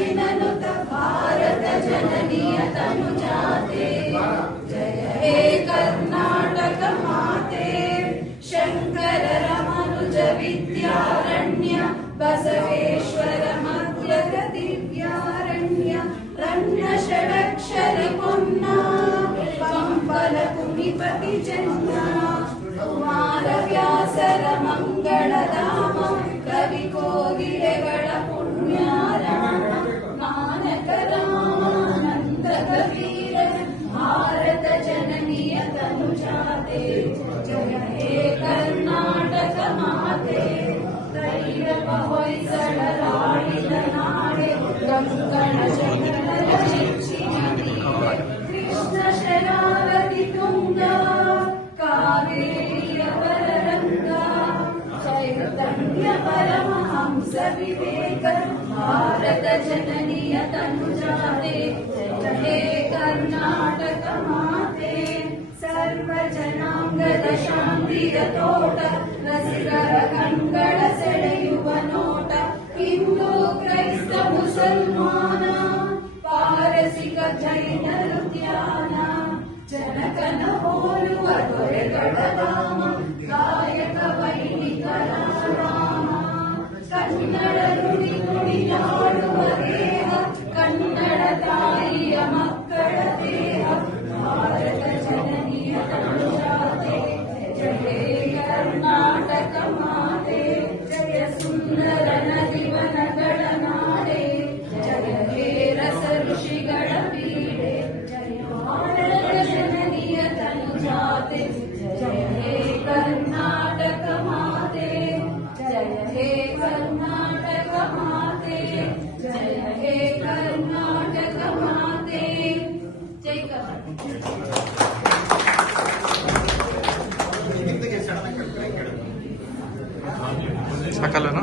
चिननुत भारत जननीय तनुजाते जय हे कर्नाटक माते शंकर रमनुज विद्यारण्य बसवेश्वर मध्यग दिव्यारण्य रन्न षडक्षर पुन्ना पंपल कुमिपति जन्ना कुमार व्यासर मंगल धाम कवि कोगिಲೆಗಳ पुण्याराम मानक रामानंद कबीर भारत जननीय तनुजाते जय हे कर्नाटक माते दैरव ಹೊಯ್ಸಳರಾಡಿದ ನಾಡೆ ಕಂಕಣ ಜಗದ ಶಿಕ್ಷಿನ ನೀಡೆ ಕೃಷ್ಣ ಶರಾವತಿ ತುಂಗ ಕಾವೇರಿಯ ವರರಂಗ ಚೈತನ್ಯ ಪರಮಹಂಸ ವಿವೇಕ ಭಾರತ ಜನನಿಯ ತನುಜಾತೆ ಜಯ ಹೇ ಕರ್ನಾಟಕ ಮಾತೆ ಸರ್ವ ಜನಾಂಗದ ಶಾಂತಿಯ ತೋಟ ರಸಿಕರ ಕಣ್ಗಳ ಸೆಳೆಯುವ ನೋಟ ಹಿಂದೂ ಕ್ರೈಸ್ತ ಮುಸಲ್ಮಾನ ಪಾರಸಿಕ ಜೈನರು ಧ್ಯಾನ ಜನಕನ ಹೋಲುವ ದೊರೆಗಳ ಧಾಮ ಗಾಯಕ ವೈಣಿಕರ ರಾಮ ಕನ್ನಡ ನುಡಿ ನುಡಿಯಾಡುವ ದೇಹ ಕನ್ನಡ ತಾಯಿಯ ಮಕ್ಕಳ ದೇಹ ಭಾರತ ಜನನಿಯ ತನುಜಾತೆ ಜಯ ಹೇ ಕರ್ನಾಟಕ ಮಾತೆ ಜಯ ಸುಂದರ ನದಿವನಗಳ ನಾಡೆ ಜಯ ಹೇ ರಸ ಋಷಿಗಳ ಪೀಡೆ ಜಯ ಭಾರತ ಜನನಿಯ ತನುಜಾತೆ ಜಯ ಹೇ ಕರ್ನಾಟಕ ಮಾತೆ ಜಯ ಹೇ ಕರ್ನಾಟಕ ಮಾತೆ ಜಯ ಹೇ ಕರ್ನಾಟಕ ಮಾತೆ ಜೈ ಕರ್ನಾಟಕ. ಸಾಕಲ್ಲನಾ?